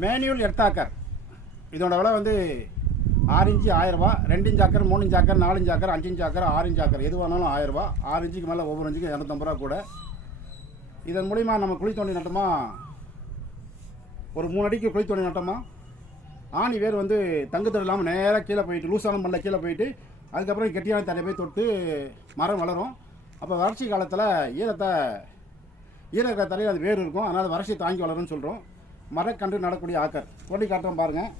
Manual earth auger இதோட விலை வந்து ஆறு இன்ச்சு ஆயிரரூபா ரெண்டு இன்ச் ஆக்கர் மூணு இன்ச் ஆக்கர் நாலு இன்ச் ஆக்கர் அஞ்சு இன்ச் ஆக்கர் ஆறு இன்ச் ஆக்கர் எது வேணாலும் ஆயிரரூபா ஆறு இன்ச்சுக்கு மேலே ஒவ்வொரு இன்ச்சுக்கும் இரநூத்தம்பது ரூபா கூட. இதன் மூலிமா நம்ம குழி தோண்டி நட்டோமா? ஒரு மூணு அடிக்கு குழி தோண்டி நட்டோமா? ஆணி வேர் வந்து தங்குத்தடம் இல்லாமல் நேராக கீழே போயிட்டு லூசான மண்ணில் கீழே போயிட்டு அதுக்கப்புறம் கெட்டியான தடை போய் தொட்டு மரம் வளரும். அப்போ வறட்சி காலத்தில் ஈரத்தை ஈரக்க தலையில் அது வேர் இருக்கும். அதனால் வறட்சி தாங்கி வளரும்னு சொல்கிறோம் மரக்கன்று நடக்கூடிய ஆக்கர் கொடி காட்டுறோம் பாருங்கள்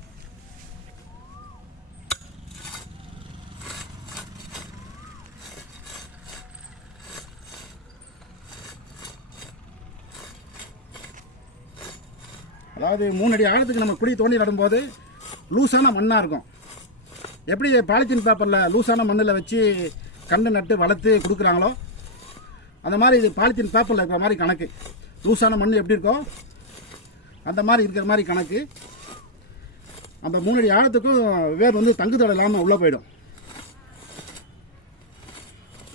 அதாவது மூணு அடி ஆழத்துக்கு நம்ம குழி தோண்டி நடும்போது லூஸான மண்ணாக இருக்கும். எப்படி பாலித்தீன் பேப்பரில் லூஸான மண்ணில் வச்சு கண்டு நட்டு வளர்த்து கொடுக்குறாங்களோ அந்த மாதிரி இது பாலித்தீன் பேப்பரில் இருக்கிற மாதிரி கணக்கு. லூஸான மண் எப்படி இருக்கோ அந்த மாதிரி இருக்கிற மாதிரி கணக்கு. அந்த மூணு அடி ஆழத்துக்கும் வேர் வந்து தங்குதடை இல்லாமல் உள்ளே போயிடும்.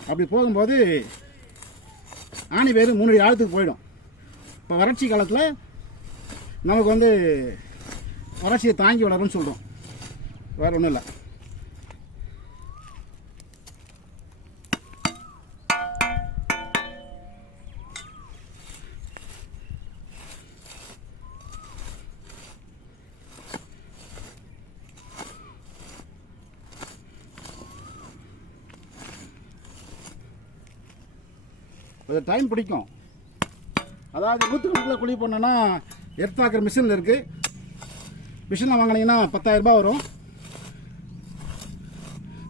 அப்படி போகும்போது ஆணி வேர் மூணு அடி ஆழத்துக்கு போயிடும். இப்போ வறட்சி காலத்தில் நமக்கு வந்து வறட்சியை தாங்கி வளரும்னு சொல்கிறோம் வேறு ஒன்றும் இல்லை. கொஞ்சம் டைம் பிடிக்கும். அதாவது நூற்றுக்கணக்கில் குழி பண்ணோன்னா எர்த்தாக்கிற மிஷினில் இருக்குது மிஷினில் வாங்கினீங்கன்னா பத்தாயிரரூபா வரும்.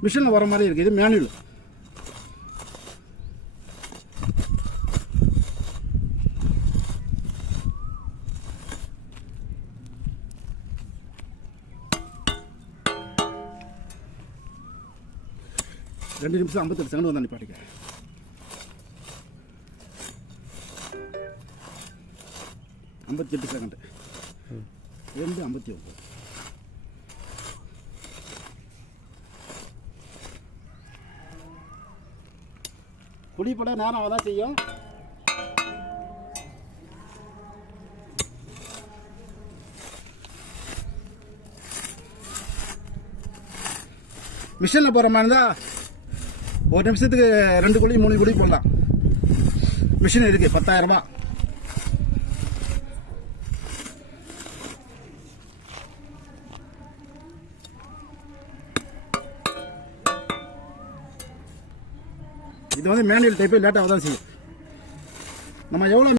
மிஷினில் வர மாதிரி இருக்குது இது மேனுவல் ரெண்டு நிமிஷம் ஐம்பத்தெட்டு செகண்ட் வந்து நிப்பாட்டிக்க. ஐம்பத்தெட்டு செகண்டு ரெண்டு ஐம்பத்தி ஒம்பது குடிப்பட நேரம் தான் செய்யும்? மிஷினில் போகிற மாதிரி இருந்தால் ஒரு நிமிஷத்துக்கு ரெண்டு குழி மூணு குழி போடலாம். மிஷின் இருக்குது பத்தாயிரரூபா இது வந்து மேனுவல் டைப்பு லேட்டாக தான் செய்யும். நம்ம எவ்வளோ